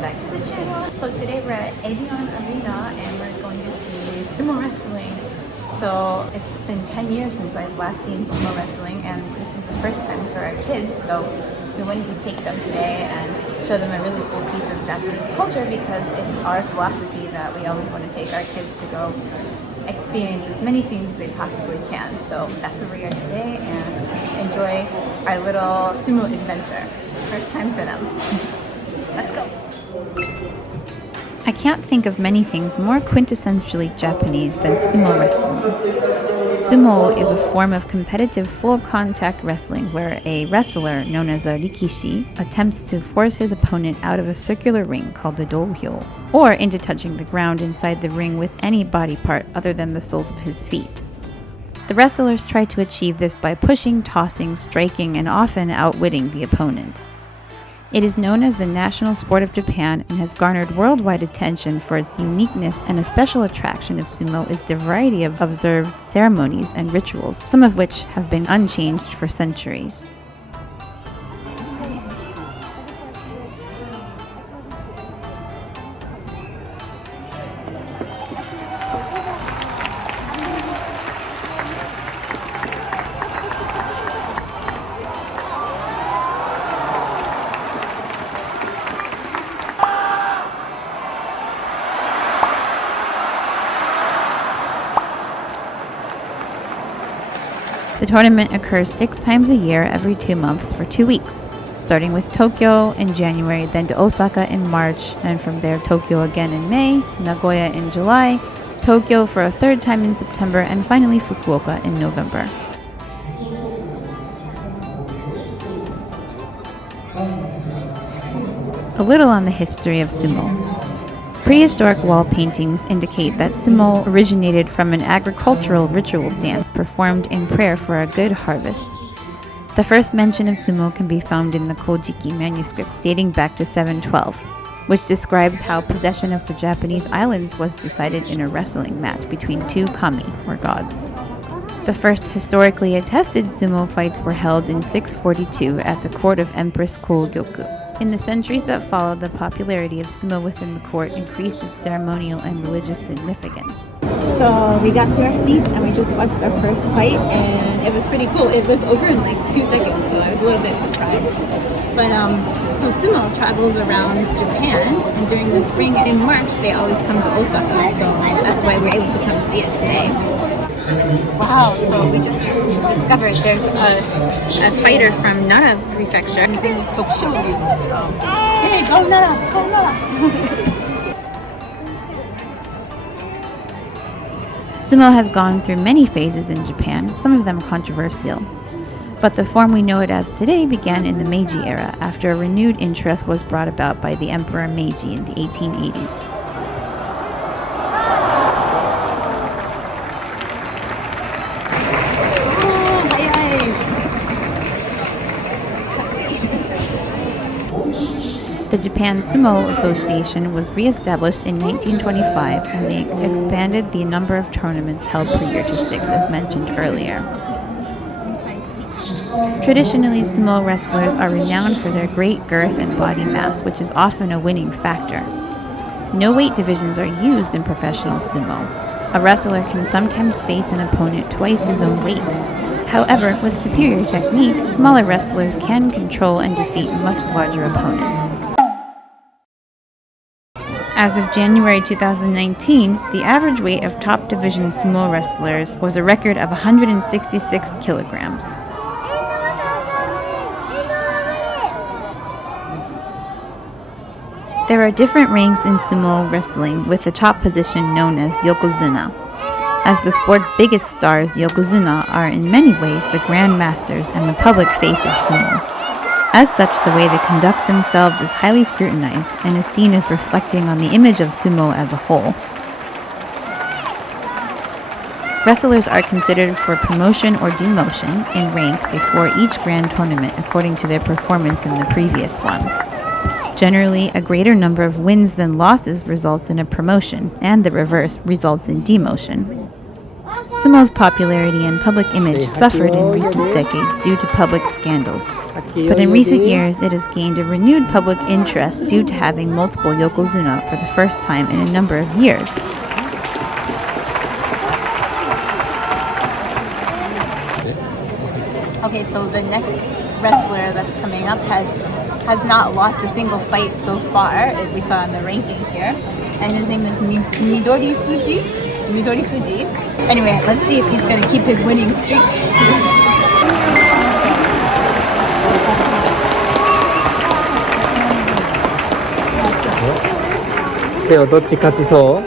welcome back to the channel. So today we're at Edion Arena and we're going to see sumo wrestling. So it's been 10 years since I've last seen sumo wrestling and this is the first time for our kids, so we wanted to take them today and show them a really cool piece of Japanese culture because it's our philosophy that we always want to take our kids to go experience as many things as they possibly can. So that's where we are today and enjoy our little sumo adventure. First time for them. Let's go. I can't think of many things more quintessentially Japanese than sumo wrestling. Sumo is a form of competitive full-contact wrestling where a wrestler, known as a rikishi, attempts to force his opponent out of a circular ring called the dohyo, or into touching the ground inside the ring with any body part other than the soles of his feet. The wrestlers try to achieve this by pushing, tossing, striking, and often outwitting the opponent. It is known as the national sport of Japan and has garnered worldwide attention for its uniqueness, and a special attraction of sumo is the variety of observed ceremonies and rituals, some of which have been unchanged for centuries. The tournament occurs 6 times a year every 2 months for 2 weeks, starting with Tokyo in January, then to Osaka in March, and from there Tokyo again in May, Nagoya in July, Tokyo for a 3rd time in September, and finally Fukuoka in November. A little on the history of sumo. Prehistoric wall paintings indicate that sumo originated from an agricultural ritual dance performed in prayer for a good harvest. The first mention of sumo can be found in the Kojiki manuscript dating back to 712, which describes how possession of the Japanese islands was decided in a wrestling match between 2 kami, or gods. The first historically attested sumo fights were held in 642 at the court of Empress Kogyoku. In the centuries that followed, the popularity of sumo within the court increased its ceremonial and religious significance. So we got to our seats and we just watched our first fight and it was pretty cool. It was over in like 2 seconds, so I was a little bit surprised. But so sumo travels around Japan, and during the spring in March they always come to Osaka, so that's why we're able to come see it today. Wow, so we just discovered there's a fighter from Nara Prefecture. His name is Tokushogu. So, hey, go Nara! Go Nara! Sumo has gone through many phases in Japan, some of them controversial. But the form we know it as today began in the Meiji era, after a renewed interest was brought about by the Emperor Meiji in the 1880s. The Japan Sumo Association was re-established in 1925 and they expanded the number of tournaments held per year to 6, as mentioned earlier. Traditionally, sumo wrestlers are renowned for their great girth and body mass, which is often a winning factor. No weight divisions are used in professional sumo. A wrestler can sometimes face an opponent twice his own weight. However, with superior technique, smaller wrestlers can control and defeat much larger opponents. As of January 2019, the average weight of top division sumo wrestlers was a record of 166 kilograms. There are different ranks in sumo wrestling, with the top position known as yokozuna. As the sport's biggest stars, yokozuna are in many ways the grand masters and the public face of sumo. As such, the way they conduct themselves is highly scrutinized and is seen as reflecting on the image of sumo as a whole. Wrestlers are considered for promotion or demotion in rank before each grand tournament according to their performance in the previous one. Generally, a greater number of wins than losses results in a promotion, and the reverse results in demotion. Sumo's popularity and public image suffered in recent decades due to public scandals. But in recent years, it has gained a renewed public interest due to having multiple yokozuna for the first time in a number of years. Okay, so the next wrestler that's coming up has not lost a single fight so far. We saw in the ranking here. And his name is Midori Fuji. Anyway, let's see if he's going to keep his winning streak. ではどっち勝ちそう？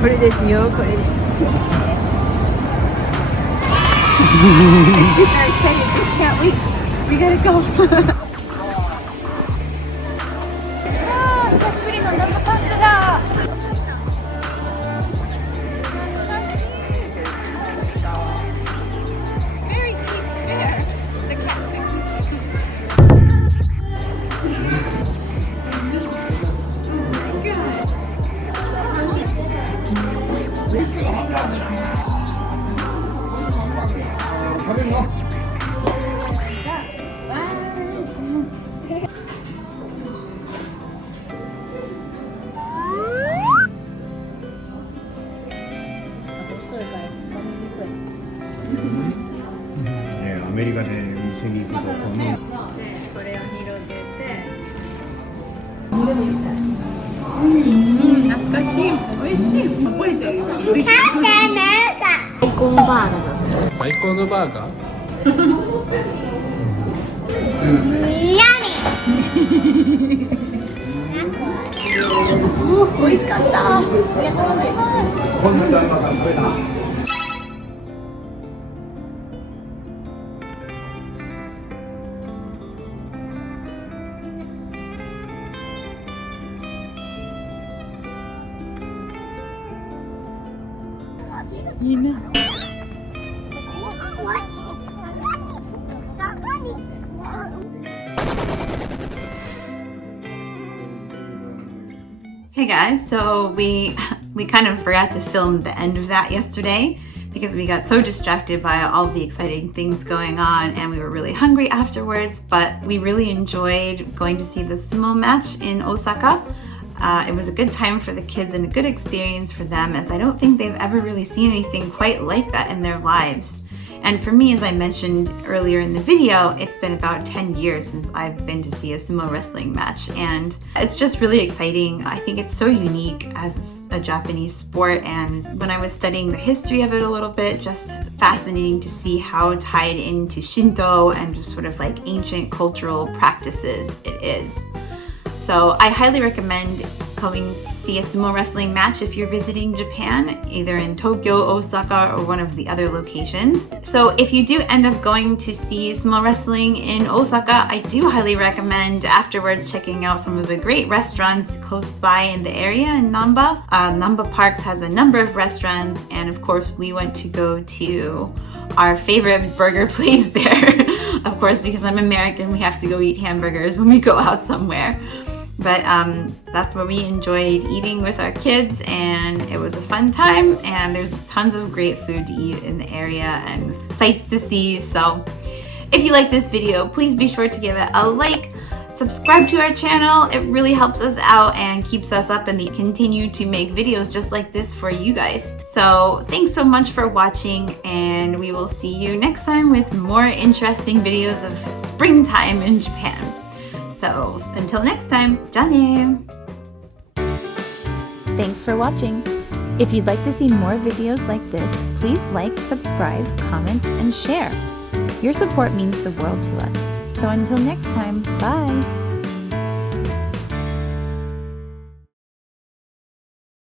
これですよ、これです。Kids are excited, they can't wait. We gotta go. 久しぶりの生パンツだ。Very deep there. The cat cookies. 네, 아메리카 내 음식이 그거 거는 네, これを広げて。懐かしい。美味しい。覚えてるよ。最高のバーガー？美味しかった。ありがとうございます。Hey guys, so we kind of forgot to film the end of that yesterday because we got so distracted by all the exciting things going on and we were really hungry afterwards, but we really enjoyed going to see the sumo match in Osaka. It was a good time for the kids and a good experience for them, as I don't think they've ever really seen anything quite like that in their lives. And for me, as I mentioned earlier in the video, it's been about 10 years since I've been to see a sumo wrestling match, and it's just really exciting. I think it's so unique as a Japanese sport, and when I was studying the history of it a little bit, just fascinating to see how tied into Shinto and just sort of like ancient cultural practices it is. So I highly recommend coming to see a sumo wrestling match if you're visiting Japan, either in Tokyo, Osaka, or one of the other locations. So if you do end up going to see sumo wrestling in Osaka, I do highly recommend afterwards checking out some of the great restaurants close by in the area in Namba. Namba Parks has a number of restaurants, and of course we went to go to our favorite burger place there. Of course, because I'm American, we have to go eat hamburgers when we go out somewhere. But that's where we enjoyed eating with our kids, and it was a fun time, and there's tons of great food to eat in the area and sights to see. So if you like this video, please be sure to give it a like, subscribe to our channel. It really helps us out and keeps us up, and we continue to make videos just like this for you guys. So thanks so much for watching, and we will see you next time with more interesting videos of springtime in Japan. So until next time, ja ne! Thanks for watching. If you'd like to see more videos like this, please like, subscribe, comment, and share. Your support means the world to us. So until next time, bye!